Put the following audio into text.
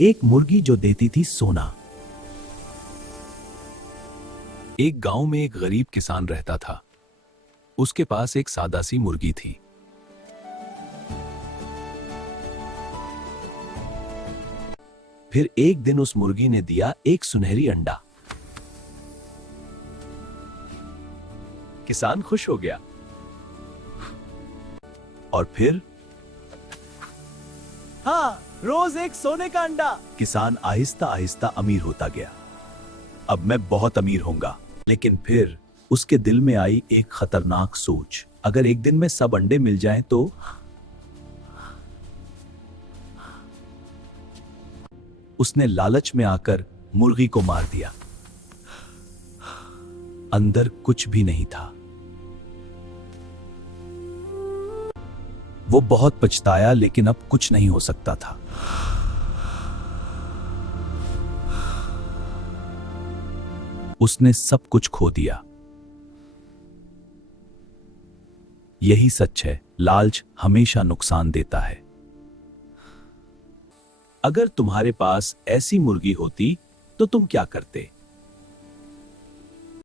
एक मुर्गी जो देती थी सोना। एक गांव में एक गरीब किसान रहता था। उसके पास एक सादा सी मुर्गी थी। फिर एक दिन उस मुर्गी ने दिया एक सुनहरी अंडा। किसान खुश हो गया। और फिर हाँ, रोज एक सोने का अंडा। किसान आहिस्ता आहिस्ता अमीर होता गया। अब मैं बहुत अमीर होऊंगा। लेकिन फिर उसके दिल में आई एक खतरनाक सोच, अगर एक दिन में सब अंडे मिल जाएं तो। उसने लालच में आकर मुर्गी को मार दिया। अंदर कुछ भी नहीं था। वो बहुत पछताया, लेकिन अब कुछ नहीं हो सकता था। उसने सब कुछ खो दिया। यही सच है, लालच हमेशा नुकसान देता है। अगर तुम्हारे पास ऐसी मुर्गी होती तो तुम क्या करते?